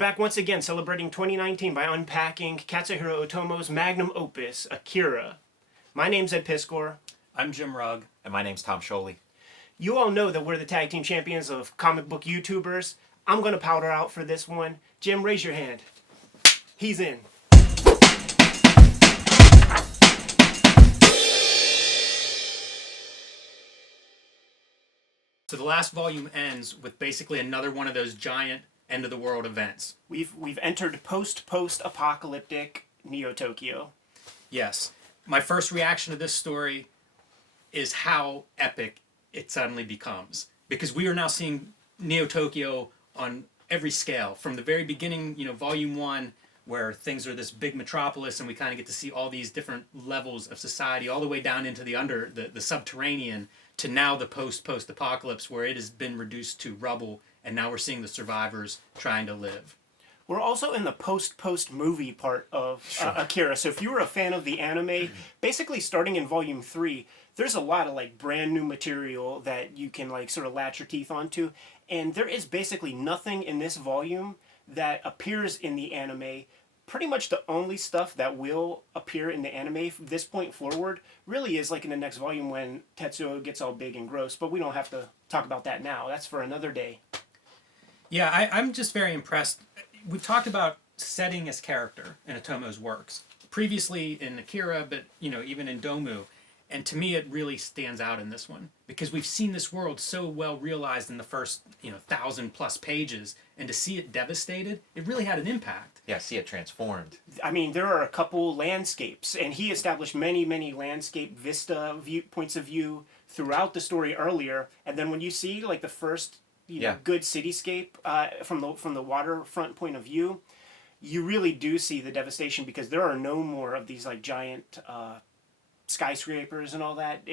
back once again celebrating 2019 by unpacking Katsuhiro Otomo's magnum opus, Akira. My name's Ed Piskor. I'm Jim Rugg. And my name's Tom Scholey. You all know that we're the tag team champions of comic book YouTubers. I'm going to powder out for this one. Jim, raise your hand. He's in. So the last volume ends with basically another one of those giant end of the world events. We've entered post-apocalyptic Neo-Tokyo. Yes. My first reaction to this story is how epic it suddenly becomes. Because we are now seeing Neo-Tokyo on every scale. From the very beginning, volume 1, where things are this big metropolis and we kind of get to see all these different levels of society, all the way down into the subterranean, to now the post-apocalypse, where it has been reduced to rubble, and now we're seeing the survivors trying to live. We're also in the post movie part of Akira. So if you were a fan of the anime, basically starting in volume 3, there's a lot of brand new material that you can sort of latch your teeth onto, and there is basically nothing in this volume that appears in the anime. Pretty much the only stuff that will appear in the anime from this point forward really is in the next volume when Tetsuo gets all big and gross, but we don't have to talk about that now. That's for another day. Yeah, I'm just very impressed. We've talked about setting as character in Otomo's works. Previously in Akira, but even in Domu. And to me, it really stands out in this one because we've seen this world so well realized in the first 1,000+ pages, and to see it devastated, it really had an impact. Yeah, see it transformed. I mean, there are a couple landscapes, and he established many landscape points of view throughout the story earlier. And then when you see the first good cityscape from the waterfront point of view, you really do see the devastation because there are no more of these giant skyscrapers and all that.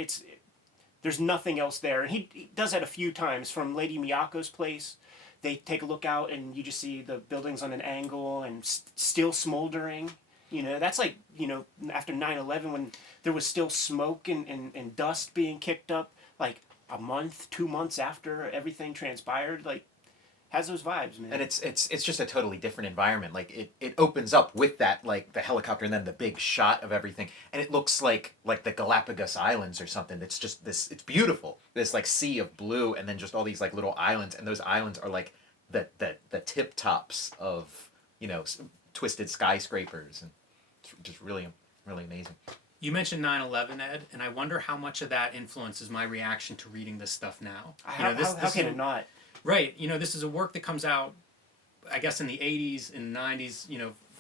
There's nothing else there, and he does that a few times. From Lady Miyako's place, they take a look out and you just see the buildings on an angle and still smoldering. That's after 9/11 when there was still smoke and dust being kicked up a month, 2 months after everything transpired. Has those vibes, man. And it's just a totally different environment. It opens up with that the helicopter and then the big shot of everything, and it looks like the Galapagos Islands or something. It's just this. It's beautiful. This sea of blue, and then just all these little islands, and those islands are the tip tops of twisted skyscrapers, and it's just really amazing. You mentioned 9/11, Ed, and I wonder how much of that influences my reaction to reading this stuff now. How can it not? Right. This is a work that comes out, I guess, in the 80s and 90s,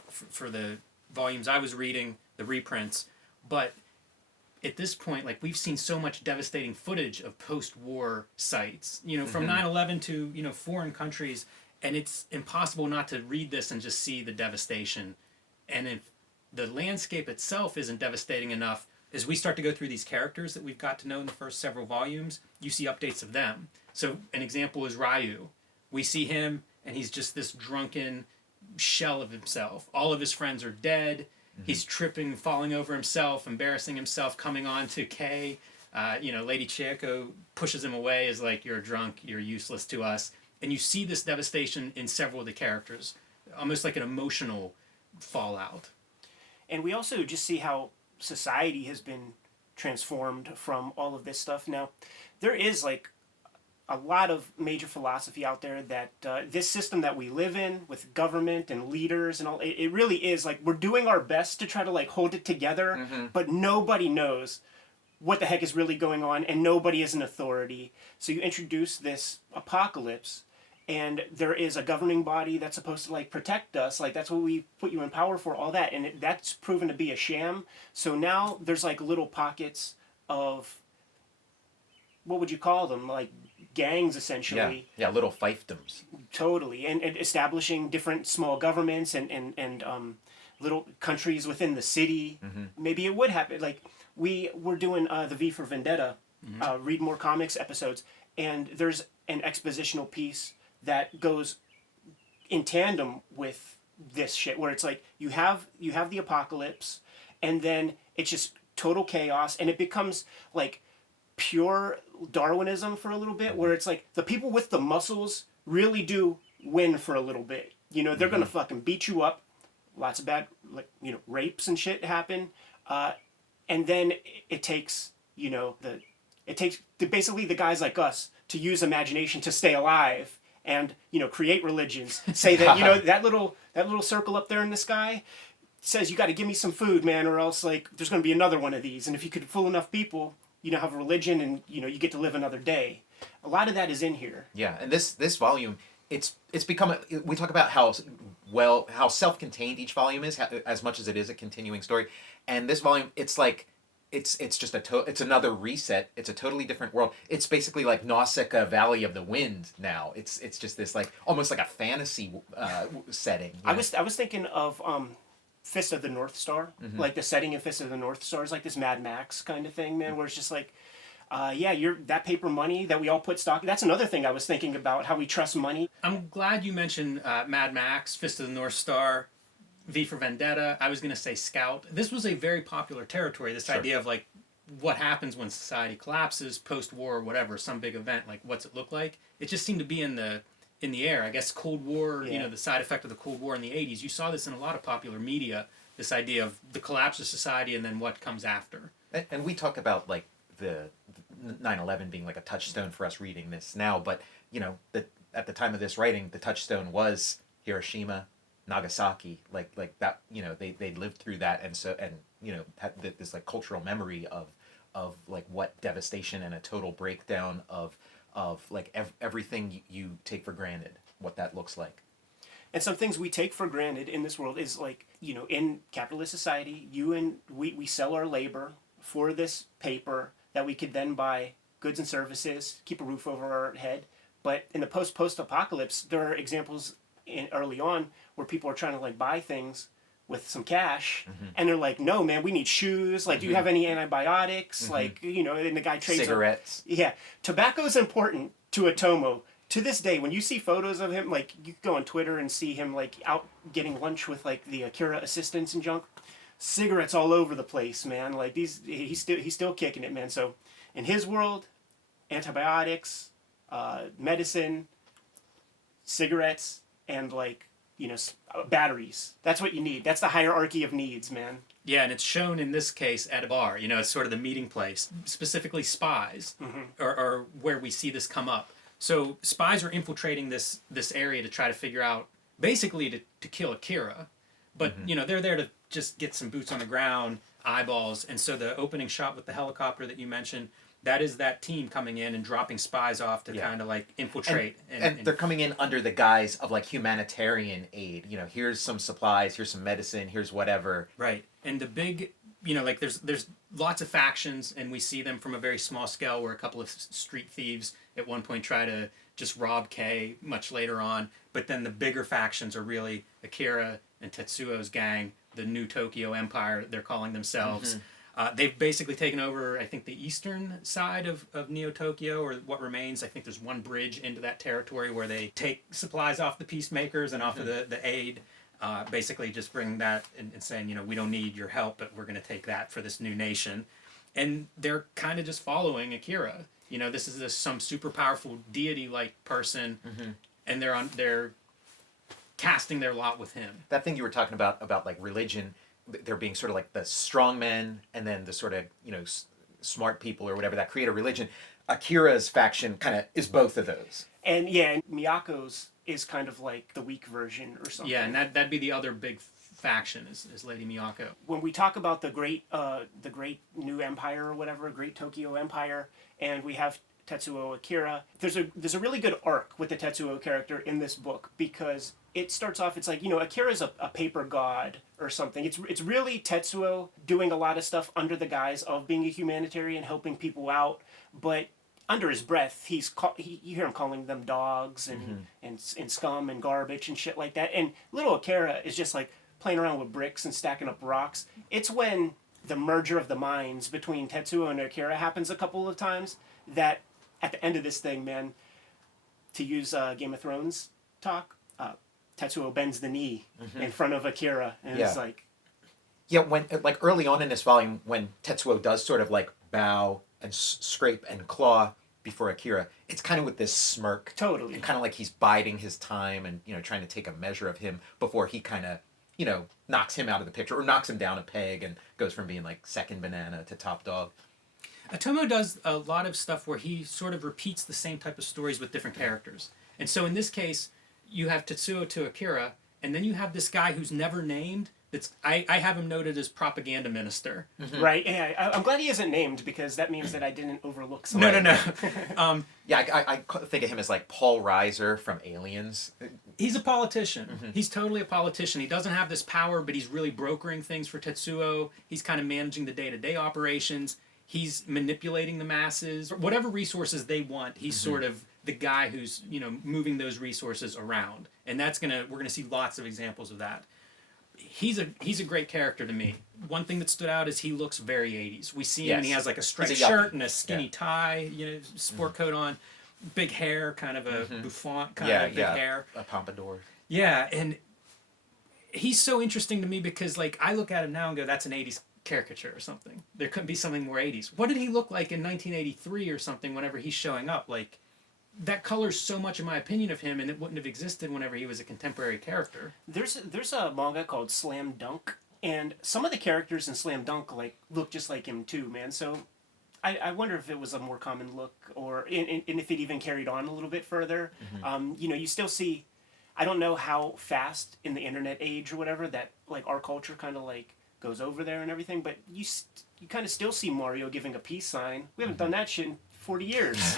for the volumes I was reading, the reprints. But at this point, we've seen so much devastating footage of post-war sites, from 9/11 to, foreign countries, and it's impossible not to read this and just see the devastation. And if the landscape itself isn't devastating enough, as we start to go through these characters that we've got to know in the first several volumes, you see updates of them. So an example is Ryu. We see him, and he's just this drunken shell of himself. All of his friends are dead. Mm-hmm. He's tripping, falling over himself, embarrassing himself, coming on to Kay. Lady Chiyoko pushes him away as you're a drunk, you're useless to us. And you see this devastation in several of the characters, almost like an emotional fallout. And we also just see how society has been transformed from all of this stuff. Now, there is a lot of major philosophy out there that this system that we live in with government and leaders and all, it really is we're doing our best to try to hold it together, but nobody knows what the heck is really going on, and nobody is an authority. So you introduce this apocalypse, and there is a governing body that's supposed to protect us. That's what we put you in power for, all that, and that's proven to be a sham. So now there's little pockets of, what would you call them? Gangs, essentially. Yeah, little fiefdoms. Totally, and establishing different small governments and little countries within the city. Mm-hmm. Maybe it would happen. We're doing the V for Vendetta, read more comics episodes, and there's an expositional piece that goes in tandem with this shit, where it's you have the apocalypse, and then it's just total chaos, and it becomes pure Darwinism for a little bit, where it's the people with the muscles really do win for a little bit. They're gonna fucking beat you up. Lots of bad, rapes and shit happen. And then it takes, basically the guys like us to use imagination to stay alive and, create religions. Say that, that little circle up there in the sky says, you got to give me some food, man, or else like there's going to be another one of these. And if you could fool enough people, have a religion and, you get to live another day. A lot of that is in here. Yeah. And this volume, it's become, we talk about how self-contained each volume is, as much as it is a continuing story. And this volume, it's like, it's just it's another reset. It's a totally different world. It's basically like Nausicaa Valley of the Wind now. It's just this like almost like a fantasy setting. I was thinking of Fist of the North Star, like the setting in Fist of the North Star is like this Mad Max kind of thing, man, where it's just like, you're that paper money that we all put stock. That's another thing I was thinking about, how we trust money. I'm glad you mentioned Mad Max, Fist of the North Star, V for Vendetta. I was going to say Scout. This was a very popular territory, this idea of like what happens when society collapses, post-war or whatever, some big event, like what's it look like? It just seemed to be in the air. I guess Cold War, the side effect of the Cold War in the 80s. You saw this in a lot of popular media, this idea of the collapse of society and then what comes after. And we talk about like the 9/11 being like a touchstone for us reading this now, but at the time of this writing, the touchstone was Hiroshima, Nagasaki, like that. They lived through that, and had this like cultural memory of like what devastation and a total breakdown of like everything you take for granted, what that looks like. And some things we take for granted in this world is like, in capitalist society, we sell our labor for this paper that we could then buy goods and services, keep a roof over our head. But in the post-apocalypse, there are examples early on where people are trying to like buy things with some cash, and they're like, no, man, we need shoes. Like, do you have any antibiotics? Like, and the guy trades cigarettes. Yeah. Tobacco's important to Otomo. To this day, when you see photos of him, like, you go on Twitter and see him, like, out getting lunch with, like, the Akira assistants and junk. Cigarettes all over the place, man. Like, he's still kicking it, man. So, in his world, antibiotics, medicine, cigarettes, and, like, batteries. That's what you need. That's the hierarchy of needs, man. Yeah, and it's shown in this case at a bar. It's sort of the meeting place. Specifically spies are where we see this come up. So spies are infiltrating this area to try to figure out, basically to kill Akira. But, they're there to just get some boots on the ground, eyeballs. And so the opening shot with the helicopter that you mentioned, that is that team coming in and dropping spies off to kind of like infiltrate. And they're coming in under the guise of like humanitarian aid. Here's some supplies, here's some medicine, here's whatever. Right. And the big, like there's lots of factions, and we see them from a very small scale where a couple of street thieves at one point try to just rob Kay much later on. But then the bigger factions are really Akira and Tetsuo's gang, the New Tokyo Empire, they're calling themselves. They've basically taken over, I think, the eastern side of Neo-Tokyo, or what remains. I think there's one bridge into that territory where they take supplies off the peacemakers and off of the aid, basically just bring that and saying, we don't need your help, but we're going to take that for this new nation. And they're kind of just following Akira. This is some super powerful deity-like person, and they're casting their lot with him. That thing you were talking about like religion, there being sort of like the strong men and then the sort of smart people or whatever that create a religion. Akira's faction kind of is both of those. And and Miyako's is kind of like the weak version or something. Yeah, and that'd be the other big faction is Lady Miyako. When we talk about the great new empire or whatever, Great Tokyo Empire, and we have Tetsuo Akira, there's a really good arc with the Tetsuo character in this book, because it starts off, it's like, Akira's a paper god or something. It's really Tetsuo doing a lot of stuff under the guise of being a humanitarian, helping people out, but under his breath, you hear him calling them dogs and scum and garbage and shit like that. And little Akira is just like playing around with bricks and stacking up rocks. It's when the merger of the minds between Tetsuo and Akira happens a couple of times that at the end of this thing, man, to use Game of Thrones talk, Tetsuo bends the knee in front of Akira, and it's like... Yeah, when like early on in this volume, when Tetsuo does sort of like bow and scrape and claw before Akira, it's kind of with this smirk. Totally. And kind of like he's biding his time and, trying to take a measure of him before he kind of, knocks him out of the picture or knocks him down a peg and goes from being like second banana to top dog. Otomo does a lot of stuff where he sort of repeats the same type of stories with different characters. And so in this case, you have Tetsuo to Akira, and then you have this guy who's never named. I have him noted as propaganda minister. Mm-hmm. Right. Yeah, I'm glad he isn't named because that means that I didn't overlook something. No. I think of him as like Paul Reiser from Aliens. He's a politician. Mm-hmm. He's totally a politician. He doesn't have this power, but he's really brokering things for Tetsuo. He's kind of managing the day-to-day operations. He's manipulating the masses. Whatever resources they want, he's sort of the guy who's, moving those resources around. And we're gonna see lots of examples of that. He's a great character to me. One thing that stood out is he looks very 80s. We see him and he has like a striped shirt and a skinny tie, sport coat on, big hair, kind of a bouffant kind of big hair. A pompadour. Yeah, and he's so interesting to me because like I look at him now and go, that's an 80s caricature or something. There couldn't be something more 80s. What did he look like in 1983 or something whenever he's showing up? Like, that colors so much in my opinion of him, and it wouldn't have existed whenever he was a contemporary character. There's a manga called Slam Dunk, and some of the characters in Slam Dunk like look just like him too, man. So I wonder if it was a more common look, or and if it even carried on a little bit further. You still see, I don't know how fast in the internet age or whatever that like our culture kind of like goes over there and everything, but you kind of still see Mario giving a peace sign. We haven't done that shit in 40 years.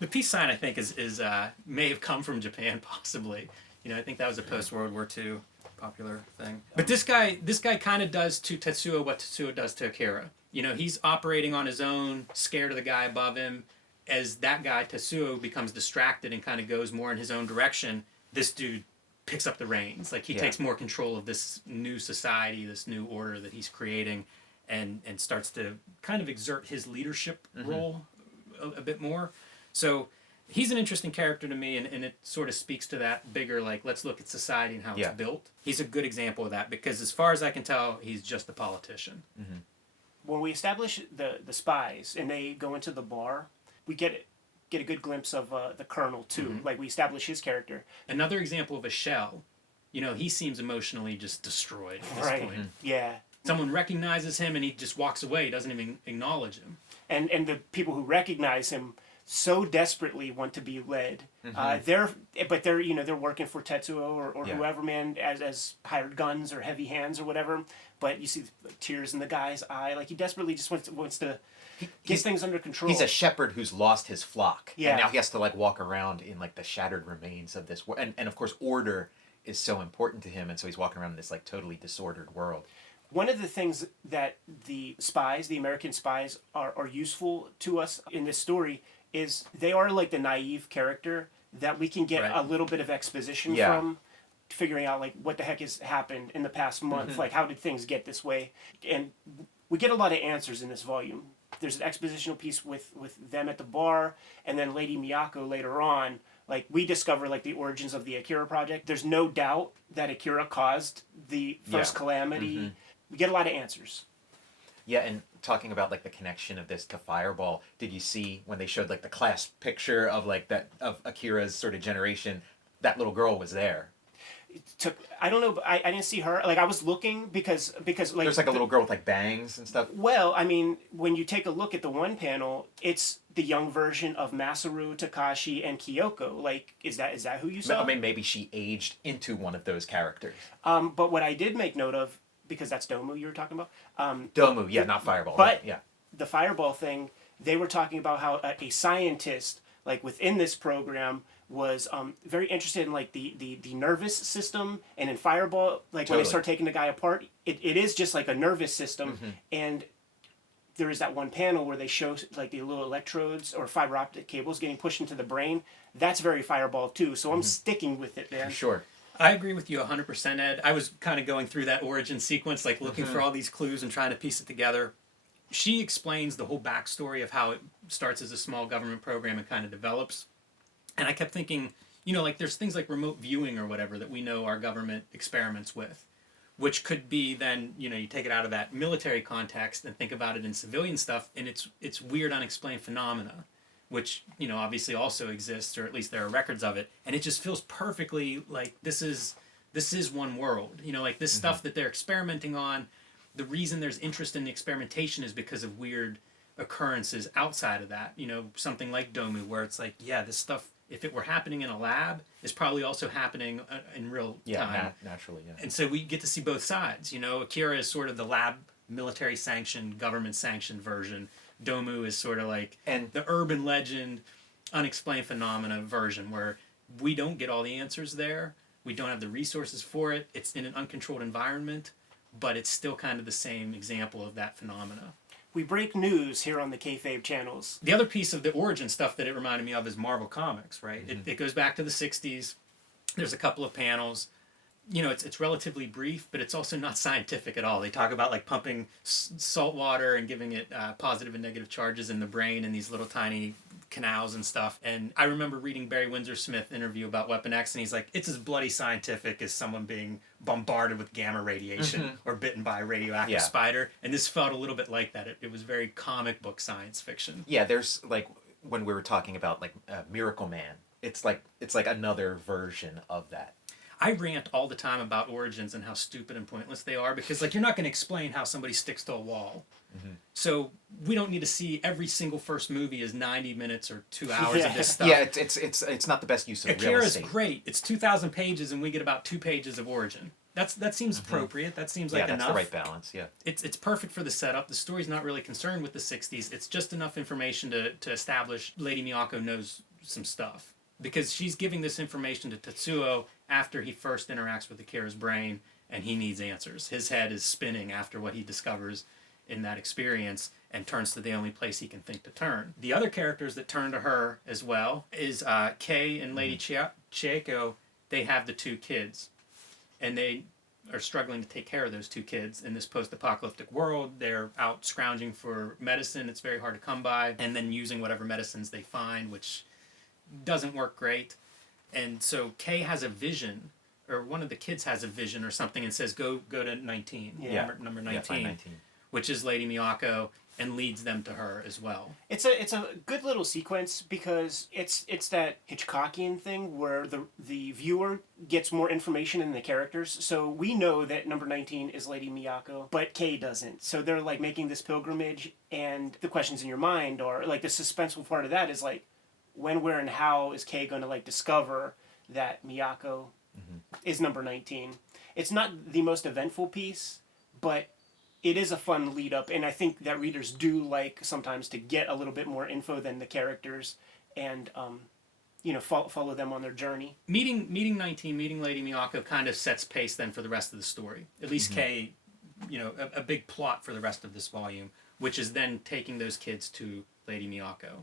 The peace sign, I think, is may have come from Japan, possibly. I think that was a post-World War II popular thing. But this guy kind of does to Tetsuo what Tetsuo does to Akira. He's operating on his own, scared of the guy above him. As that guy, Tetsuo, becomes distracted and kind of goes more in his own direction, this dude picks up the reins. Like, he takes more control of this new society, this new order that he's creating, and starts to kind of exert his leadership role a bit more. So he's an interesting character to me, and it sort of speaks to that bigger, like, let's look at society and how it's built. He's a good example of that, because as far as I can tell, he's just a politician. When we establish the spies and they go into the bar, we get a good glimpse of the Colonel too. Like, we establish his character. Another example of a shell. He seems emotionally just destroyed at this point. Yeah. Someone recognizes him and he just walks away. He doesn't even acknowledge him. And the people who recognize him so desperately want to be led. They're working for Tetsuo or whoever, man, as hired guns or heavy hands or whatever. But you see tears in the guy's eye. Like, he desperately just wants to get things under control. He's a shepherd who's lost his flock. Yeah. And now he has to like walk around in like the shattered remains of this and of course order is so important to him, and so he's walking around in this like totally disordered world. One of the things that the American spies, are useful to us in this story is they are like the naive character that we can get a little bit of exposition from, figuring out like what the heck has happened in the past month, like how did things get this way, and we get a lot of answers in this volume. There's an expositional piece with them at the bar, and then Lady Miyako later on. Like, we discover like the origins of the Akira project. There's no doubt that Akira caused the first calamity. We get a lot of answers. Yeah, and talking about like the connection of this to Fireball, did you see when they showed like the class picture of like that of Akira's sort of generation, that little girl was there? I don't know, but I didn't see her. Like, I was looking because like there's like a little girl with like bangs and stuff. Well, I mean, when you take a look at the one panel, it's the young version of Masaru, Takashi, and Kyoko. Like, is that who you saw? I mean, maybe she aged into one of those characters. But what I did make note of, because that's Domu you were talking about. Domu, yeah, not Fireball. But yeah, the Fireball thing, they were talking about how a scientist, like within this program, was very interested in like the nervous system, and in Fireball, like when they start taking the guy apart, it is just like a nervous system, and there is that one panel where they show like the little electrodes or fiber optic cables getting pushed into the brain. That's very Fireball too, so I'm sticking with it, man. for sure. I agree with you 100%, Ed. I was kind of going through that origin sequence, like looking for all these clues and trying to piece it together. She explains the whole backstory of how it starts as a small government program and kind of develops. And I kept thinking, like there's things like remote viewing or whatever that we know our government experiments with, which could be then, you take it out of that military context and think about it in civilian stuff, and it's weird, unexplained phenomena. which obviously also exists, or at least there are records of it, and it just feels perfectly like this is one world. Like this stuff that they're experimenting on. The reason there's interest in the experimentation is because of weird occurrences outside of that. Something like Domu, where it's like, yeah, this stuff, if it were happening in a lab, is probably also happening in real time. Naturally, yeah. And so we get to see both sides. Akira is sort of the lab, military sanctioned, government sanctioned version. Domu is sort of like the urban legend, unexplained phenomena version, where we don't get all the answers there. We don't have the resources for it. It's in an uncontrolled environment, but it's still kind of the same example of that phenomena. We break news here on the Kayfabe channels. The other piece of the origin stuff that it reminded me of is Marvel Comics, right? It goes back to the 60s. There's a couple of panels. It's relatively brief, but it's also not scientific at all. They talk about like pumping salt water and giving it positive and negative charges in the brain in these little tiny canals and stuff. And I remember reading Barry Windsor Smith interview about Weapon X, and he's like, it's as bloody scientific as someone being bombarded with gamma radiation or bitten by a radioactive spider. And this felt a little bit like that. It was very comic book science fiction. Yeah, there's like when we were talking about like Miracle Man, it's like another version of that. I rant all the time about origins and how stupid and pointless they are, because like you're not going to explain how somebody sticks to a wall. So we don't need to see every single first movie is 90 minutes or 2 hours of this stuff. Yeah, it's not the best use of real estate. Akira's great. It's 2,000 pages and we get about 2 pages of origin. That seems appropriate. That seems like enough. Yeah, that's the right balance, yeah. It's perfect for the setup. The story's not really concerned with the 60s. It's just enough information to establish Lady Miyako knows some stuff. Because she's giving this information to Tetsuo after he first interacts with Akira's brain, and he needs answers. His head is spinning after what he discovers in that experience, and turns to the only place he can think to turn. The other characters that turn to her as well is Kay and Lady Chieko. They have the 2 kids, and they are struggling to take care of those 2 kids in this post-apocalyptic world. They're out scrounging for medicine. It's very hard to come by, and then using whatever medicines they find, which doesn't work great. And so Kay has a vision, or one of the kids has a vision or something, and says go to 19, number 19, find 19, which is Lady Miyako, and leads them to her as well. It's a good little sequence because it's that Hitchcockian thing where the viewer gets more information in the characters. So we know that number 19 is Lady Miyako, but Kay doesn't. So they're like making this pilgrimage, and the questions in your mind are like the suspenseful part of that is like, when, where, and how is Kay going to like discover that Miyako is number 19? It's not the most eventful piece, but it is a fun lead up, and I think that readers do like sometimes to get a little bit more info than the characters, and follow them on their journey. Meeting Lady Miyako kind of sets pace then for the rest of the story. At least Kay, a big plot for the rest of this volume, which is then taking those kids to Lady Miyako.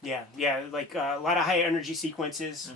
Yeah, like a lot of high energy sequences.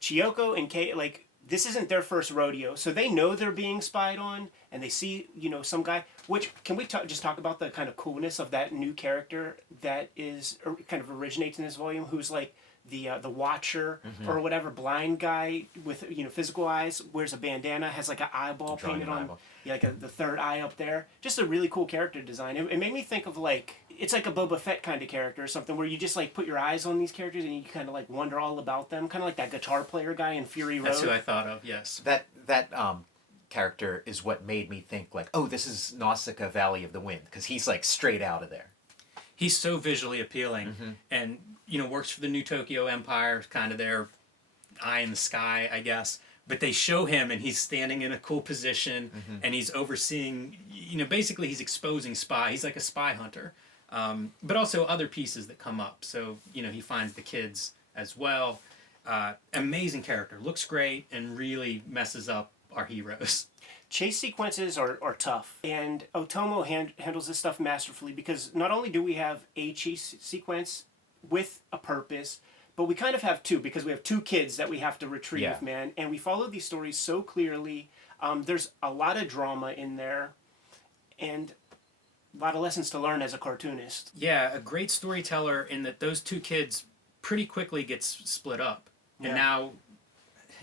Chieko and Kay, like, this isn't their first rodeo, so they know they're being spied on, and they see, some guy, which, can we just talk about the kind of coolness of that new character that is, kind of originates in this volume, who's like the Watcher, or whatever, blind guy with, physical eyes, wears a bandana, has like an eyeball painted on, like the third eye up there. Just a really cool character design. It made me think of like, it's like a Boba Fett kind of character or something, where you just like put your eyes on these characters and you kind of like wonder all about them, kind of like that guitar player guy in Fury Road. That's who I thought of. Yes. That character is what made me think like, oh, this is Nausicaa Valley of the Wind, because he's like straight out of there. He's so visually appealing, and works for the New Tokyo Empire, kind of their eye in the sky, I guess. But they show him, and he's standing in a cool position, and he's overseeing. Basically, he's exposing spy. He's like a spy hunter. But also other pieces that come up. So, he finds the kids as well. Amazing character. Looks great and really messes up our heroes. Chase sequences are tough. And Otomo handles this stuff masterfully, because not only do we have a chase sequence with a purpose, but we kind of have 2, because we have 2 kids that we have to retrieve, man. And we follow these stories so clearly. There's a lot of drama in there. And a lot of lessons to learn as a cartoonist. Yeah, a great storyteller in that those 2 kids pretty quickly gets split up. And now,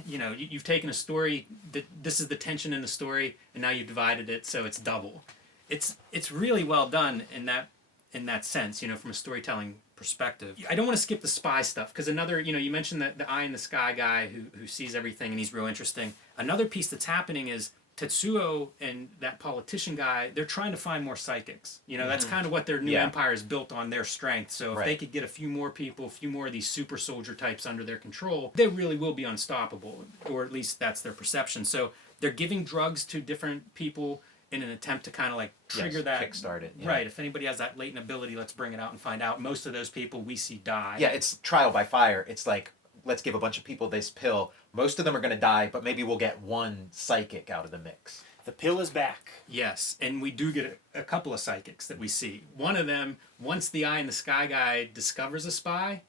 you've taken a story, that this is the tension in the story, and now you've divided it so it's double. It's really well done in in that sense, from a storytelling perspective. I don't want to skip the spy stuff, because another, you mentioned the eye in the sky guy who sees everything and he's real interesting. Another piece that's happening is Tetsuo and that politician guy, they're trying to find more psychics. That's kind of what their new empire is built on, their strength. So if they could get a few more people, a few more of these super soldier types under their control, they really will be unstoppable, or at least that's their perception. So they're giving drugs to different people in an attempt to kind of like trigger that. Kickstart it. Yeah. Right. If anybody has that latent ability, let's bring it out and find out. Most of those people we see die. Yeah, it's trial by fire. It's like, let's give a bunch of people this pill. Most of them are going to die, but maybe we'll get one psychic out of the mix. The pill is back. Yes, and we do get a couple of psychics that we see. One of them, once the eye in the sky guy discovers a spy,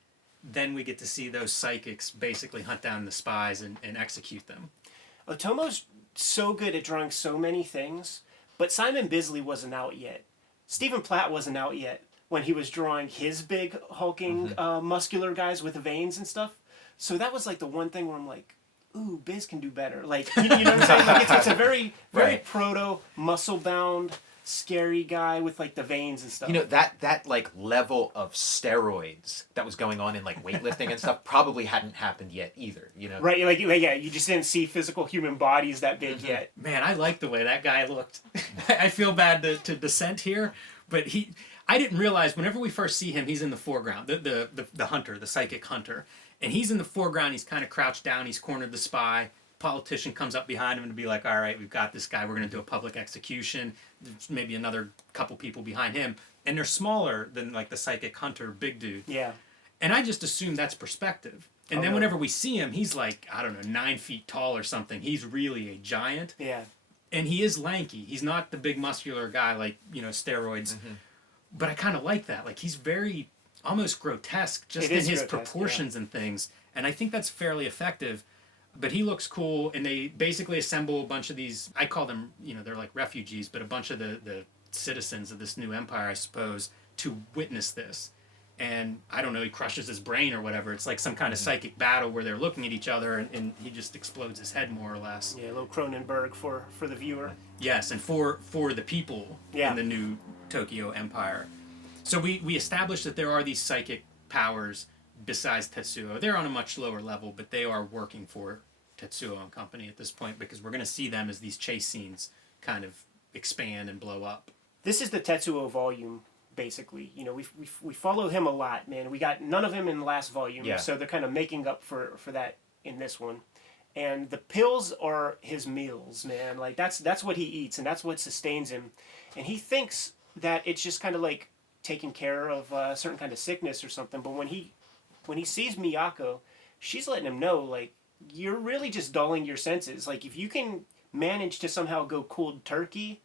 then we get to see those psychics basically hunt down the spies and execute them. Otomo's so good at drawing so many things, but Simon Bisley wasn't out yet. Stephen Platt wasn't out yet when he was drawing his big hulking muscular guys with the veins and stuff. So that was like the one thing where I'm like, ooh, Biz can do better. Like, you know what I'm saying? Like, it's a very proto muscle bound scary guy with like the veins and stuff. That like level of steroids that was going on in like weightlifting and stuff probably hadn't happened yet either. Right? Like yeah, you just didn't see physical human bodies that big yet. Man, I like the way that guy looked. I feel bad to dissent here, but I didn't realize whenever we first see him, he's in the foreground. The hunter, the psychic hunter. And he's in the foreground, he's kind of crouched down, he's cornered the spy. Politician comes up behind him to be like, all right, we've got this guy, we're going to do a public execution. There's maybe another couple people behind him. And they're smaller than like the psychic hunter, big dude. Yeah. And I just assume that's perspective. And then whenever we see him, he's like, I don't know, 9 feet tall or something. He's really a giant. Yeah. And he is lanky. He's not the big muscular guy like, steroids. But I kind of like that. Like, he's very almost grotesque just in his proportions and things. And I think that's fairly effective. But he looks cool, and they basically assemble a bunch of these, I call them, they're like refugees, but a bunch of the citizens of this new empire, I suppose, to witness this. And I don't know, he crushes his brain or whatever. It's like some kind of psychic battle where they're looking at each other, and he just explodes his head more or less. Yeah, a little Cronenberg for the viewer. Yes, and for the people in the new Tokyo Empire. So we established that there are these psychic powers besides Tetsuo. They're on a much lower level, but they are working for Tetsuo and company at this point, because we're going to see them as these chase scenes kind of expand and blow up. This is the Tetsuo volume, basically. We follow him a lot, man. We got none of him in the last volume, so they're kind of making up for that in this one. And the pills are his meals, man. Like, that's what he eats, and that's what sustains him. And he thinks that it's just kind of like taking care of a certain kind of sickness or something. But when he sees Miyako, she's letting him know, like, you're really just dulling your senses. Like, if you can manage to somehow go cold turkey,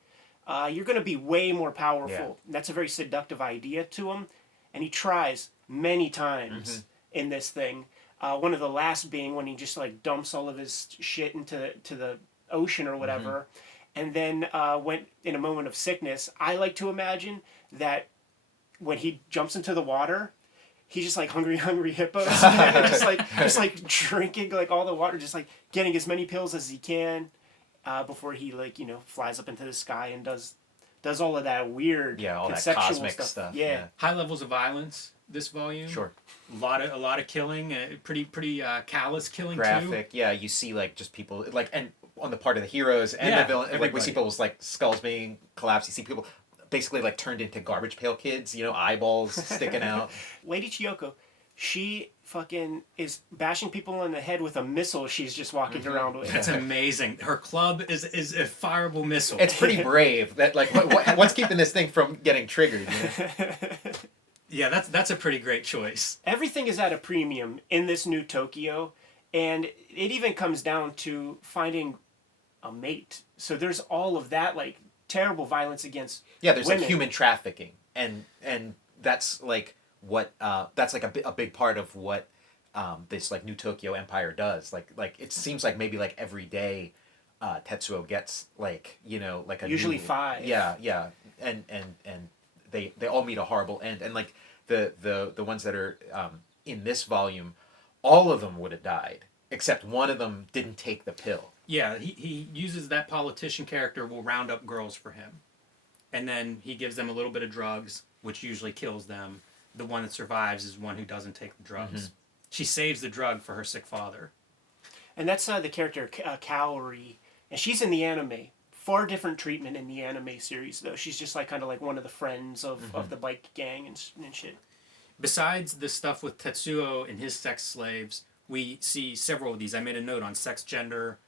you're going to be way more powerful. Yeah. That's a very seductive idea to him. And he tries many times in this thing. One of the last being when he just, like, dumps all of his shit into the ocean or whatever. And then went in a moment of sickness. I like to imagine that when he jumps into the water, he's just like hungry hippos, just like drinking like all the water, just like getting as many pills as he can before he flies up into the sky and does all of that weird all conceptual that cosmic stuff. Yeah. High levels of violence this volume. Sure. A lot of killing, pretty callous killing graphic. too. Yeah, you see like just people like, and on the part of the heroes and the villain, like we see people's like skulls being collapsed. You see people basically like turned into garbage pail kids, eyeballs sticking out. Lady Chiyoko, she fucking is bashing people in the head with a missile she's just walking around with. That's amazing. Her club is a fireable missile. It's pretty brave. That like what's keeping this thing from getting triggered? Yeah, that's a pretty great choice. Everything is at a premium in this new Tokyo, and it even comes down to finding a mate. So there's all of that like terrible violence against there's women. like human trafficking, and that's like what that's like a big part of what this like new Tokyo Empire does. Like it seems like maybe like every day Tetsuo gets like like a usually new, 5. Yeah, and they all meet a horrible end, and like the ones that are in this volume, all of them would have died except one of them didn't take the pill. Yeah, he uses that politician character will round up girls for him. And then he gives them a little bit of drugs. which usually kills them. The one that survives is one who doesn't take the drugs. She saves the drug for her sick father. And that's the character Kaori, and she's in the anime. Far different treatment in the anime series, though. She's just like kind of like one of the friends of the bike gang and shit. Besides the stuff with Tetsuo and his sex slaves, we see several of these. I made a note on sex, gender,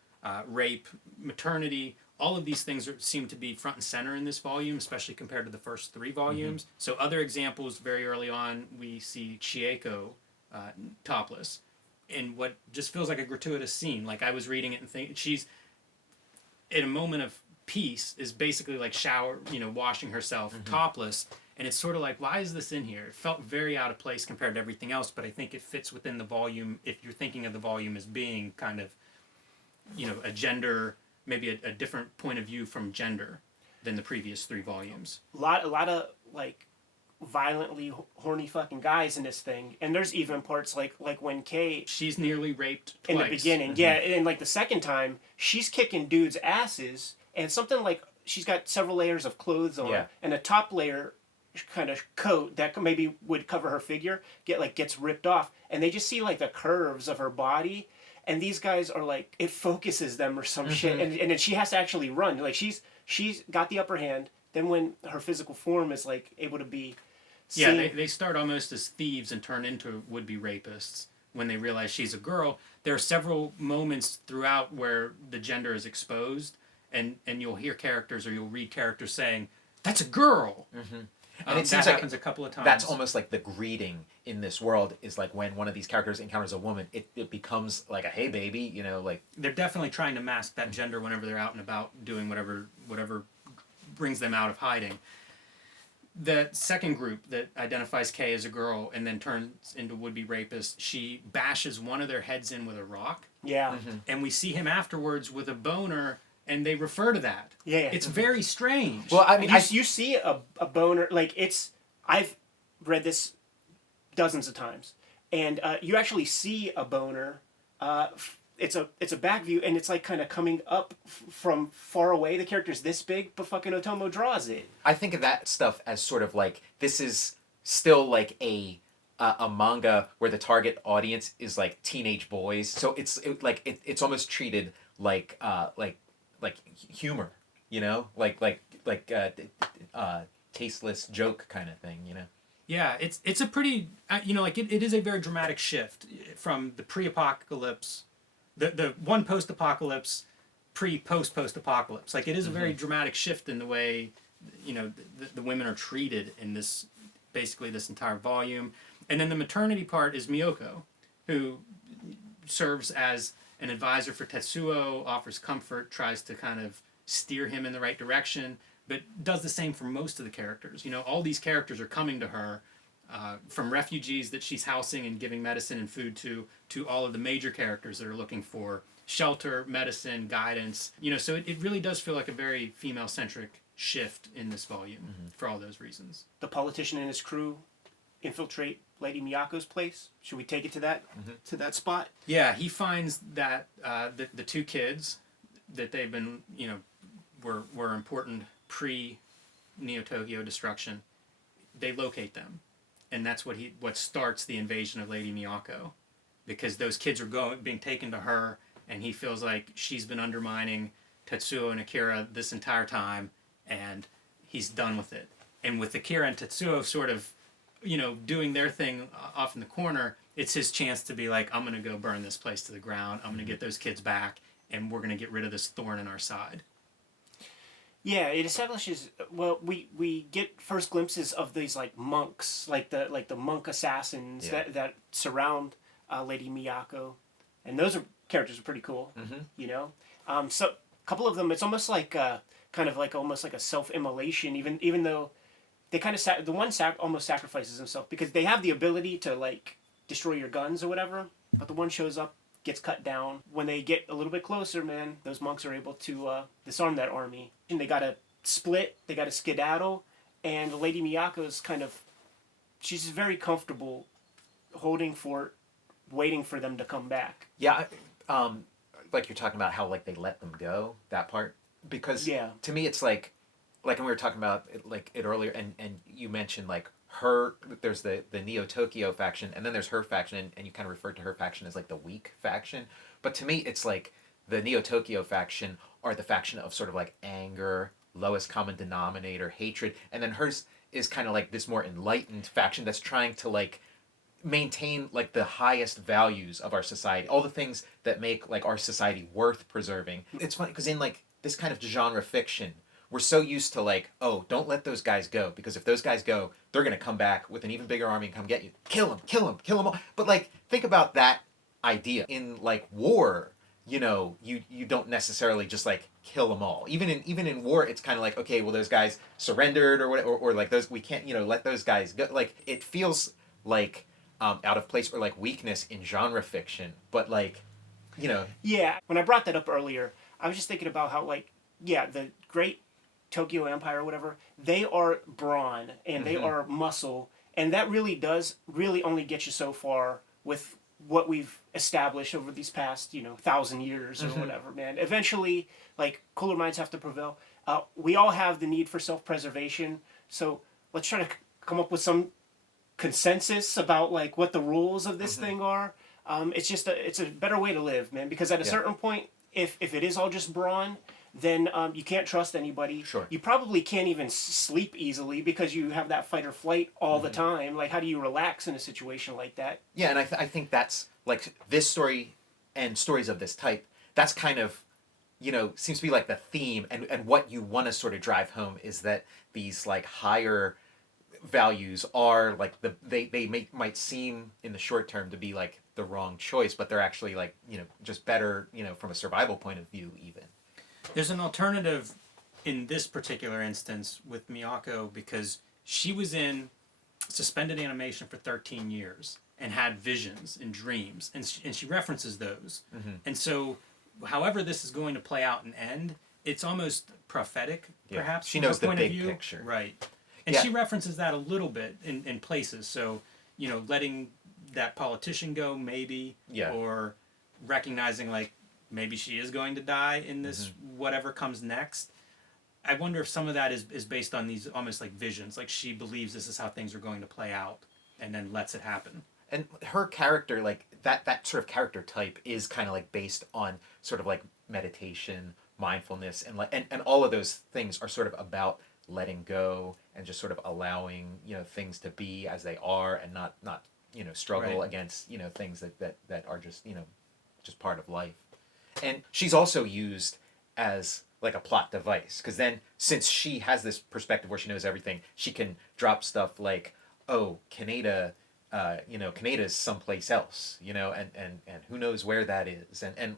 rape, maternity. All of these things seem to be front and center in this volume, especially compared to the first 3 volumes. So other examples, very early on, we see Chieko topless in what just feels like a gratuitous scene. Like I was reading it and thinking she's in a moment of peace is basically like washing herself topless. And it's sort of like, why is this in here? It felt very out of place compared to everything else, but I think it fits within the volume if you're thinking of the volume as being kind of, a gender, maybe a different point of view from gender than the previous 3 volumes. A lot of like violently horny fucking guys in this thing, and there's even parts like when Kay She's nearly raped twice. in the beginning, yeah, and like the second time she's kicking dudes' asses, and something like she's got several layers of clothes on, and a top layer kind of coat that maybe would cover her figure gets ripped off, and they just see like the curves of her body. And these guys are like, it focuses them or some shit, and then she has to actually run. Like she's got the upper hand. Then when her physical form is like able to be seen, yeah, they start almost as thieves and turn into would-be rapists when they realize she's a girl. There are several moments throughout where the gender is exposed, and you'll hear characters or you'll read characters saying, "That's a girl." And it seems that like happens a couple of times. That's almost like the greeting in this world is like when one of these characters encounters a woman, it becomes like a hey baby, like they're definitely trying to mask that gender whenever they're out and about doing whatever brings them out of hiding. The second group that identifies Kay as a girl and then turns into would-be rapist, she bashes one of their heads in with a rock. Yeah. And we see him afterwards with a boner, and they refer to that. Yeah. It's very strange. Well, I mean, you see a boner, like I've read this dozens of times, and you actually see a boner. It's a back view, and it's like kind of coming up from far away. The character's this big, but fucking Otomo draws it. I think of that stuff as sort of like this is still like a manga where the target audience is like teenage boys, so it's almost treated like humor, tasteless joke kind of thing, Yeah, it's a pretty it is a very dramatic shift from the pre-apocalypse, the one post-apocalypse, post-apocalypse. Like it is a very dramatic shift in the way the women are treated in this entire volume. And then the maternity part is Miyako, who serves as an advisor for Tetsuo, offers comfort, tries to kind of steer him in the right direction, but does the same for most of the characters. All these characters are coming to her from refugees that she's housing and giving medicine and food to all of the major characters that are looking for shelter, medicine, guidance. So it really does feel like a very female-centric shift in this volume for all those reasons. The politician and his crew infiltrate Lady Miyako's place. Should we take it to that spot? Yeah, he finds that the 2 kids that they've been, were important pre-Neo-Tokyo destruction. They locate them, and that's what starts the invasion of Lady Miyako, because those kids are being taken to her, and he feels like she's been undermining Tetsuo and Akira this entire time, and he's done with it. And with Akira and Tetsuo sort of doing their thing off in the corner, it's his chance to be like, I'm going to go burn this place to the ground. I'm going to get those kids back, and we're going to get rid of this thorn in our side. Yeah, it establishes. Well, we get first glimpses of these like monks, like the monk assassins that surround Lady Miyako, and those characters are pretty cool. So a couple of them, it's almost like almost like a self-immolation, even though they kind of the one almost sacrifices himself because they have the ability to like destroy your guns or whatever, but the one shows up, gets cut down. When they get a little bit closer, man, those monks are able to disarm that army. And they gotta split, they gotta skedaddle, and Lady Miyako's she's just very comfortable holding fort, waiting for them to come back. Yeah, like you're talking about how like they let them go, that part. Because to me it's like like, and we were talking about it earlier, and you mentioned like her. There's the Neo Tokyo faction, and then there's her faction, and you kind of referred to her faction as like the weak faction. But to me, it's like the Neo Tokyo faction are the faction of sort of like anger, lowest common denominator, hatred, and then hers is kind of like this more enlightened faction that's trying to like maintain like the highest values of our society, all the things that make like our society worth preserving. It's funny because in like this kind of genre fiction, we're so used to like, oh, don't let those guys go, because if those guys go, they're gonna come back with an even bigger army and come get you. Kill them, kill them, kill them all. But like, think about that idea in like war. You know, you don't necessarily just like kill them all. Even in war, it's kind of like, okay, well, those guys surrendered or whatever, or like those, we can't, you know, let those guys go. Like, it feels like out of place or like weakness in genre fiction, but like, you know. Yeah, when I brought that up earlier, I was just thinking about how like, yeah, the great Tokyo Empire or whatever, they are brawn and they are muscle, and that really does only get you so far with what we've established over these past 1,000 years or whatever, man. Eventually, like, cooler minds have to prevail. We all have the need for self-preservation, so let's try to come up with some consensus about like what the rules of this thing are. It's a better way to live, man, because at a certain point, if it is all just brawn, then you can't trust anybody. Sure. You probably can't even sleep easily because you have that fight or flight all the time. Like, how do you relax in a situation like that? Yeah, and I think that's like this story and stories of this type, that's kind of, seems to be like the theme, and what you want to sort of drive home is that these like higher values are like might seem in the short term to be like the wrong choice, but they're actually like, just better, from a survival point of view even. There's an alternative in this particular instance with Miyako, because she was in suspended animation for 13 years and had visions and dreams, and she references those. And so however this is going to play out and end, it's almost prophetic, perhaps. She from knows her the point big of view. picture. Right. And she references that a little bit in places. So, letting that politician go, maybe, or recognizing like maybe she is going to die in this whatever comes next. I wonder if some of that is based on these almost like visions, like she believes this is how things are going to play out and then lets it happen. And her character, like that sort of character type is kind of like based on sort of like meditation, mindfulness, and like and all of those things are sort of about letting go and just sort of allowing, things to be as they are, and not struggle against, things that are just, just part of life. And she's also used as like a plot device, because then since she has this perspective where she knows everything, she can drop stuff like, oh, Kaneda, Kaneda's someplace else, and who knows where that is, and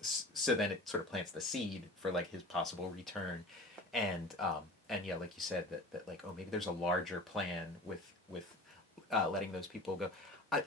so then it sort of plants the seed for like his possible return, and yeah, like you said, that like, oh, maybe there's a larger plan with letting those people go. I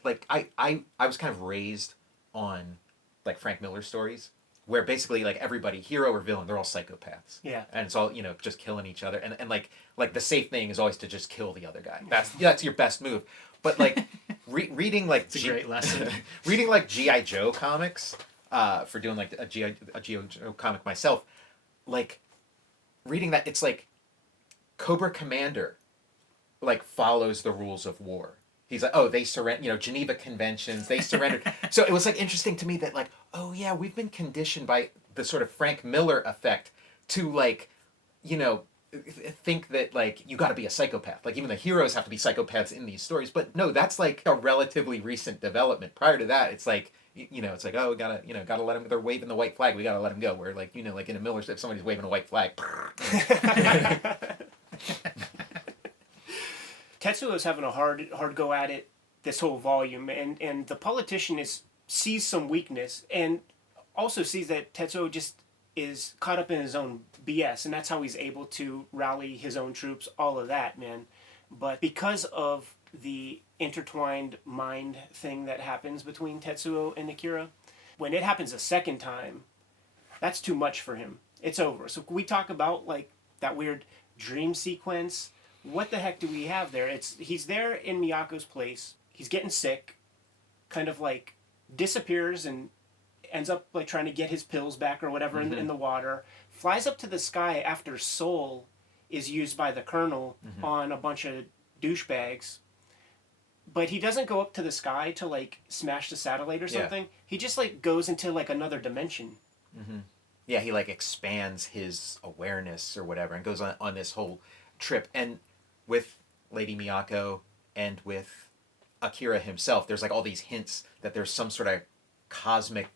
was kind of raised on like Frank Miller stories, where basically like everybody, hero or villain, they're all psychopaths. Yeah. And it's all, just killing each other. And like the safe thing is always to just kill the other guy. That's your best move. But like reading like It's a great lesson. reading like G.I. Joe comics, for doing like a G.I. Joe comic myself, like reading that, it's like Cobra Commander like follows the rules of war. He's like, oh, they surrender, Geneva Conventions, they surrendered. So it was like interesting to me that like, oh yeah, we've been conditioned by the sort of Frank Miller effect to like, think that like you got to be a psychopath. Like even the heroes have to be psychopaths in these stories. But no, that's like a relatively recent development. Prior to that, it's like, it's like, oh, we gotta let them. They're waving the white flag. We gotta let them go. Where like, like in a Miller, if somebody's waving a white flag. Tetsuo's having a hard go at it this whole volume, and the politician sees some weakness, and also sees that Tetsuo just is caught up in his own BS, and that's how he's able to rally his own troops, all of that, man. But because of the intertwined mind thing that happens between Tetsuo and Akira, when it happens a second time, that's too much for him. It's over. So can we talk about like that weird dream sequence? What the heck do we have there? He's there in Miyako's place. He's getting sick, kind of like disappears and ends up like trying to get his pills back or whatever in the water. Flies up to the sky after Soul is used by the Colonel on a bunch of douchebags. But he doesn't go up to the sky to like smash the satellite or something. Yeah. He just like goes into like another dimension. Yeah, he like expands his awareness or whatever and goes on this whole trip. And with Lady Miyako and with Akira himself, there's like all these hints that there's some sort of cosmic,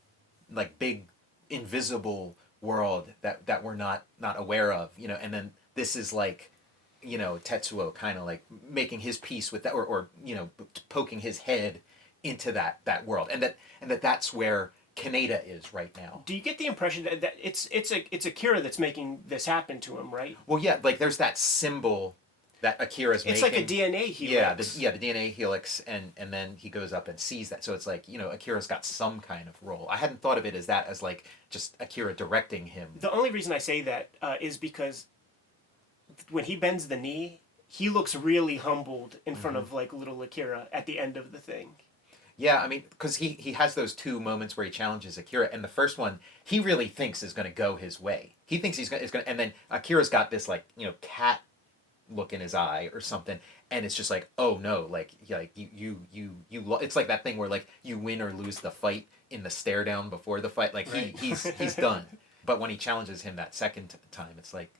like big invisible world that we're not aware of, you know. And then this is like, you know, Tetsuo kind of like making his peace with that, or you know, poking his head into that world, and that's where Kaneda is right now. Do you get the impression that it's Akira that's making this happen to him, right? Well, yeah, like there's that symbol that Akira's making. It's like a DNA helix. Yeah, the DNA helix, and then he goes up and sees that. So it's like, you know, Akira's got some kind of role. I hadn't thought of it as like just Akira directing him. The only reason I say that is because when he bends the knee, he looks really humbled in front of like little Akira at the end of the thing. Yeah, I mean, because he has those two moments where he challenges Akira, and the first one he really thinks is going to go his way. He thinks he's going to, and then Akira's got this like, you know, cat look in his eye or something, and it's just like, oh no, like you it's like that thing where like you win or lose the fight in the stare down before the fight. Like right. he's done. But when he challenges him that second time, it's like,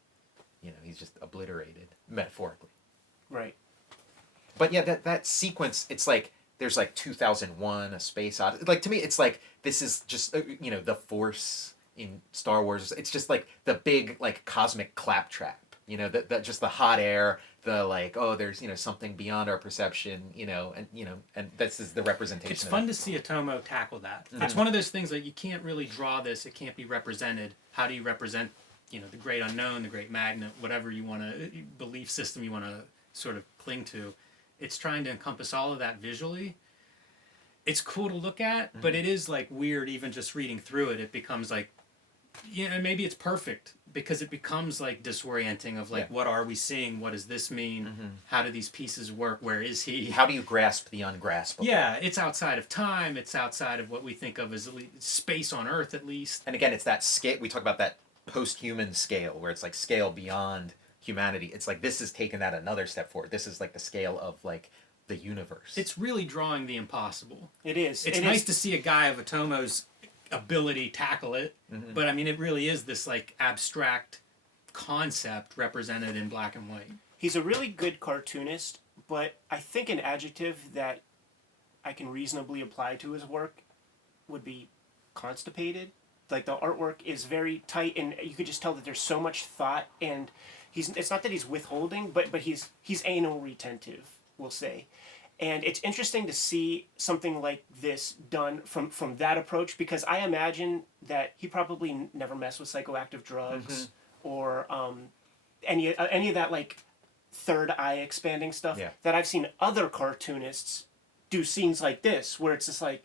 you know, he's just obliterated, metaphorically. Right. But yeah, that sequence, it's like there's like 2001: A Space Odyssey. Like to me, it's like this is just, you know, the Force in Star Wars. It's just like the big like cosmic claptrap. You know, that just the hot air, the like, oh, there's, you know, something beyond our perception. You know, and this is the representation. It's fun to see Otomo tackle that. It's one of those things that you can't really draw this. It can't be represented. How do you represent, you know, the great unknown, the great magnet, whatever you want to, belief system you want to sort of cling to. It's trying to encompass all of that visually. It's cool to look at, but it is like weird even just reading through it. It becomes like, you know, maybe it's perfect because it becomes like disorienting of like, what are we seeing? What does this mean? How do these pieces work? Where is he? How do you grasp the ungraspable? Yeah, it's outside of time. It's outside of what we think of as space on Earth, at least. And again, it's that scale. We talk about that post-human scale where it's like scale beyond humanity. It's like this is taking that another step forward. This is like the scale of like the universe. It's really drawing the impossible. It is. It's nice to see a guy of Otomo's ability tackle it, but I mean, it really is this like abstract concept represented in black and white. He's a really good cartoonist, but I think an adjective that I can reasonably apply to his work would be constipated. Like the artwork is very tight, and you could just tell that there's so much thought, and it's not that he's withholding, but he's anal retentive, we'll say. And it's interesting to see something like this done from that approach, because I imagine that he probably never messed with psychoactive drugs or any of that like third eye expanding stuff that I've seen other cartoonists do scenes like this, where it's just like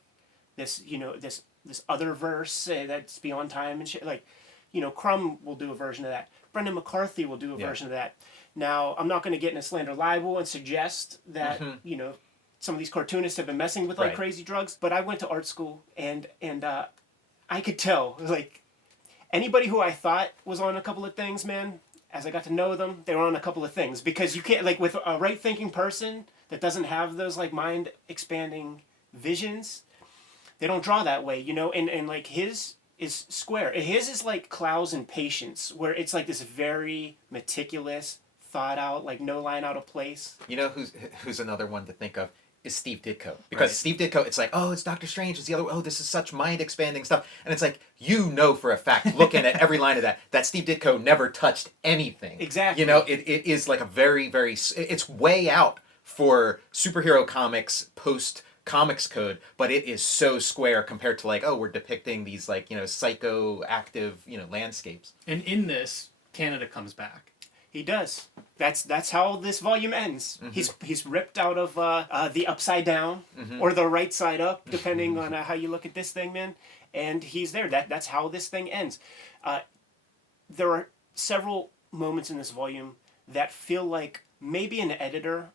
this, you know, this other verse that's beyond time and shit. Like, you know, Crumb will do a version of that. Brendan McCarthy will do a version of that. Now, I'm not going to get into slander libel and suggest that, you know, some of these cartoonists have been messing with like crazy drugs, but I went to art school and I could tell, like, anybody who I thought was on a couple of things, man, as I got to know them, they were on a couple of things, because you can't, like, with a right thinking person that doesn't have those like mind expanding visions, they don't draw that way, you know, and like his is square. His is like Clowes and Patience, where it's like this very meticulous, thought out, like no line out of place. You know who's another one to think of is Steve Ditko, because Steve Ditko, it's like, oh, it's Doctor Strange, it's the other, oh, this is such mind expanding stuff, and it's like, you know for a fact, looking at every line of that Steve Ditko never touched anything. Exactly. You know, it is like a very, very, it's way out for superhero comics post Comics Code, but it is so square compared to like, oh, we're depicting these like, you know, psychoactive, you know, landscapes. And in this, Canada comes back. He does. That's how this volume ends. He's ripped out of the upside down or the right side up, depending on how you look at this thing, man. And he's there. That's how this thing ends. There are several moments in this volume that feel like maybe an editor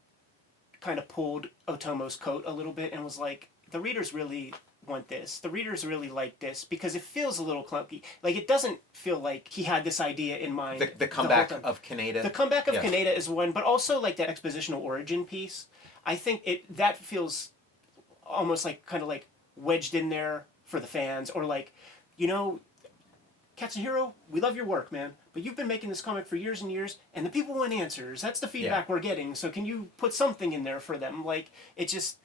kind of pulled Otomo's coat a little bit and was like, the reader's really want this. The readers really like this because it feels a little clunky. Like, it doesn't feel like he had this idea in mind. The comeback of Kaneda. The comeback of Kaneda is one, but also like that expositional origin piece. I think that feels almost like kind of like wedged in there for the fans, or like, you know, Katsuhiro, we love your work, man, but you've been making this comic for years and years, and the people want answers. That's the feedback we're getting. So can you put something in there for them? Like, it's just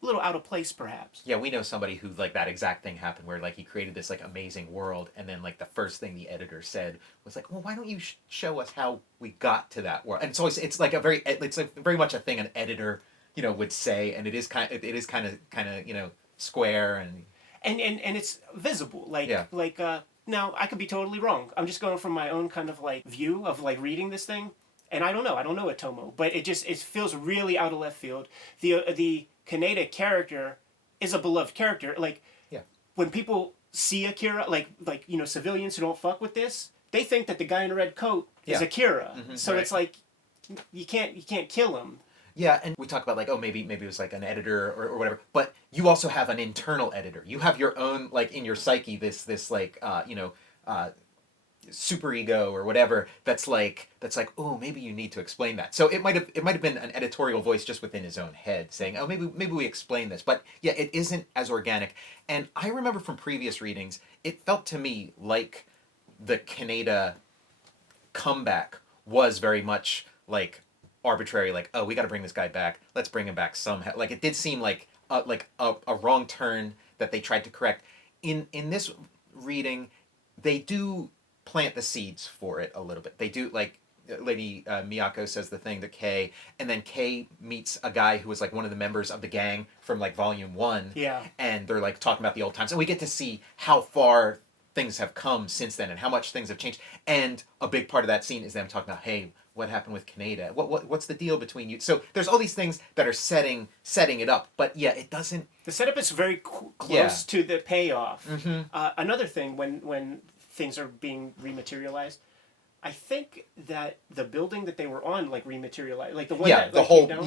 a little out of place, perhaps. Yeah, we know somebody who, like, that exact thing happened where, like, he created this, like, amazing world, and then, like, the first thing the editor said was like, well, why don't you show us how we got to that world? And it's always, it's like very much a thing an editor, you know, would say, and it is kind of you know, square and it's visible. Like now I could be totally wrong. I'm just going from my own kind of like view of like reading this thing, and I don't know Otomo, but it feels really out of left field. The Kaneda character is a beloved character. Like, when people see Akira, like you know, civilians who don't fuck with this, they think that the guy in a red coat is Akira. Mm-hmm, so it's like you can't kill him. Yeah, and we talk about like, oh, maybe it was like an editor or whatever, but you also have an internal editor. You have your own, like, in your psyche, this like you know, super ego or whatever that's like, oh, maybe you need to explain that. So it might have been an editorial voice just within his own head saying, oh, maybe we explain this. But yeah, it isn't as organic. And I remember from previous readings, it felt to me like the Kaneda comeback was very much like arbitrary, like, oh, we got to bring this guy back, let's bring him back somehow. Like, it did seem like a wrong turn that they tried to correct. In this reading, they do plant the seeds for it a little bit. They do, like, Lady Miyako says the thing to Kay, and then Kay meets a guy who was like one of the members of the gang from like volume 1. Yeah. And they're like talking about the old times, and we get to see how far things have come since then and how much things have changed. And a big part of that scene is them talking about, hey, what happened with Kaneda? What's the deal between you? So there's all these things that are setting it up, but yeah, it doesn't. The setup is very close to the payoff. Mm-hmm. Another thing, when things are being rematerialized, I think that the building that they were on, like, rematerialized, like the one that the like, whole came down,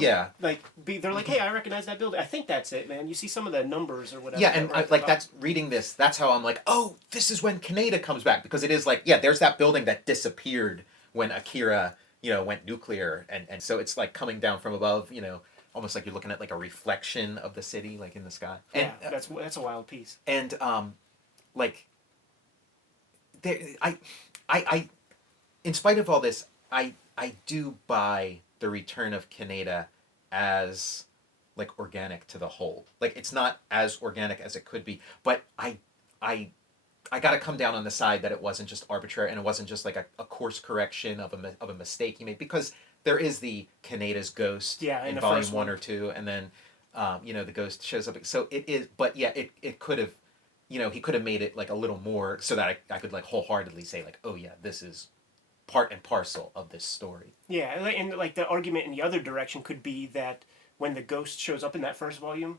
they're like, hey, I recognize that building. I think that's it, man. You see some of the numbers or whatever. Yeah, and that's reading this. That's how I'm like, oh, this is when Kaneda comes back, because it is like, yeah, there's that building that disappeared when Akira, you know, went nuclear, and so it's like coming down from above, you know, almost like you're looking at like a reflection of the city, like in the sky. And yeah, that's a wild piece. And like, there, I, in spite of all this, I do buy the return of Kaneda as like organic to the whole. Like, it's not as organic as it could be, but I got to come down on the side that it wasn't just arbitrary, and it wasn't just like a course correction of a mistake he made, because there is the Kaneda's ghost in volume 1 or 2, and then you know, the ghost shows up. So it is, but yeah, it could have, you know, he could have made it like a little more so that I could like wholeheartedly say like, oh yeah, this is part and parcel of this story. Yeah, and like the argument in the other direction could be that when the ghost shows up in that first volume,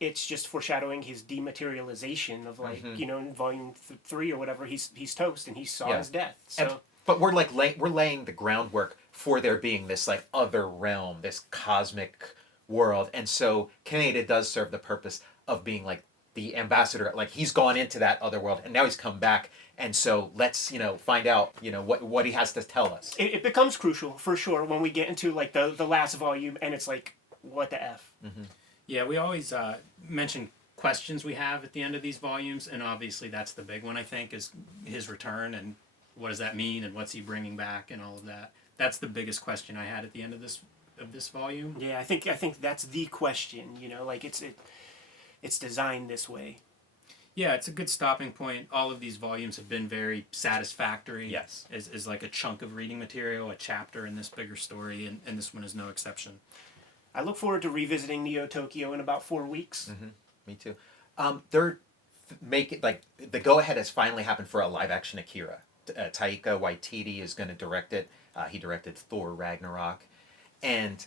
it's just foreshadowing his dematerialization of, like, you know, in volume 3 or whatever, he's toast and he saw his death. So, but we're like we're laying the groundwork for there being this like other realm, this cosmic world, and so Kaneda does serve the purpose of being like the ambassador. Like, he's gone into that other world and now he's come back, and so let's, you know, find out, you know, what he has to tell us. It becomes crucial for sure when we get into like the last volume, and it's like, what the F. Mm-hmm. Yeah, we always mention questions we have at the end of these volumes, and obviously that's the big one, I think, is his return, and what does that mean, and what's he bringing back, and all of that. That's the biggest question I had at the end of this volume. Yeah, I think that's the question, you know, like it's designed this way. Yeah, it's a good stopping point. All of these volumes have been very satisfactory. Yes. As like a chunk of reading material, a chapter in this bigger story, and this one is no exception. I look forward to revisiting Neo Tokyo in about 4 weeks. Mm-hmm. Me too. They're making, like, the go-ahead has finally happened for a live-action Akira. Taika Waititi is going to direct it. He directed Thor Ragnarok. And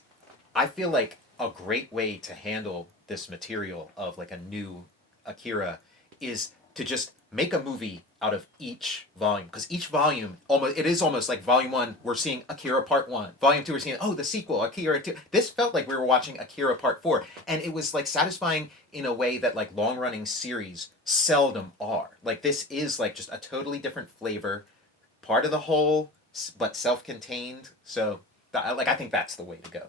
I feel like a great way to handle this material of, like, a new Akira is to just make a movie out of each volume, because each volume is almost like volume 1 we're seeing Akira part 1, volume 2 we're seeing the sequel Akira 2. This felt like we were watching Akira part 4, and it was like satisfying in a way that like long running series seldom are. Like this is like just a totally different flavor, part of the whole but self-contained. So I think that's the way to go.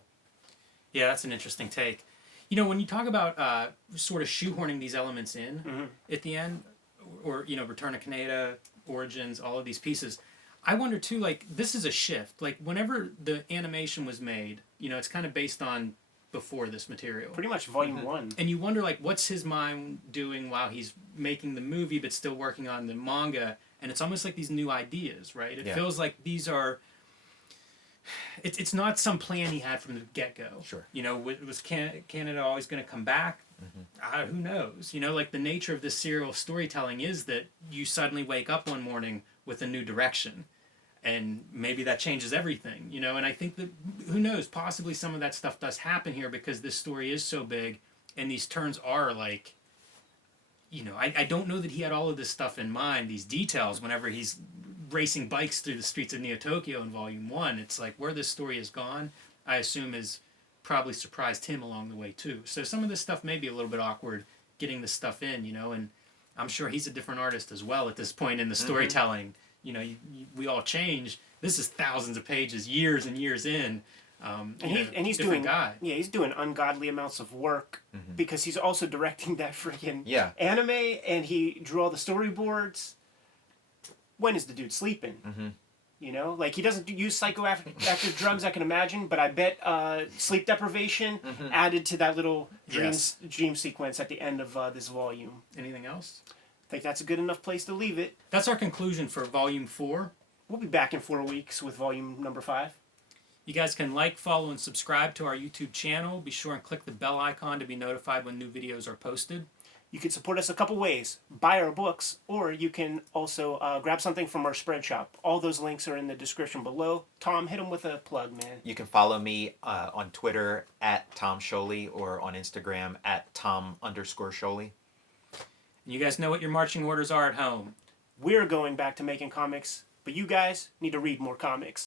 Yeah, that's an interesting take. When you talk about sort of shoehorning these elements in at the end, or Return of Kaneda, Origins, all of these pieces, I wonder too. Like this is a shift. Like whenever the animation was made, it's kind of based on before this material. Pretty much volume 1. And you wonder like what's his mind doing while he's making the movie, but still working on the manga. And it's almost like these new ideas, right? It feels like these are. It's not some plan he had from the get-go. Sure. Was Canada always going to come back? Who knows? Like the nature of this serial storytelling is that you suddenly wake up one morning with a new direction, and maybe that changes everything. And I think that, who knows, possibly some of that stuff does happen here because this story is so big, and these turns are like, I don't know that he had all of this stuff in mind, these details, whenever he's racing bikes through the streets of Neo-Tokyo in Volume 1. It's like where this story has gone, I assume, is probably surprised him along the way too. So some of this stuff may be a little bit awkward getting this stuff in, and I'm sure he's a different artist as well at this point in the storytelling. We all change. This is thousands of pages, years and years in. He's doing he's doing ungodly amounts of work because he's also directing that freaking anime, and he drew all the storyboards. When is the dude sleeping? Like he doesn't use psychoactive drugs, I can imagine, but I bet sleep deprivation added to that little dream sequence at the end of this volume. Anything else? I think that's a good enough place to leave it. That's our conclusion for Volume 4. We'll be back in 4 weeks with volume number 5. You guys can like, follow, and subscribe to our YouTube channel. Be sure and click the bell icon to be notified when new videos are posted. You can support us a couple ways. Buy our books, or you can also grab something from our spread shop. All those links are in the description below. Tom, hit them with a plug, man. You can follow me on Twitter at Tom Sholey, or on Instagram at Tom_Sholey. And you guys know what your marching orders are at home. We're going back to making comics, but you guys need to read more comics.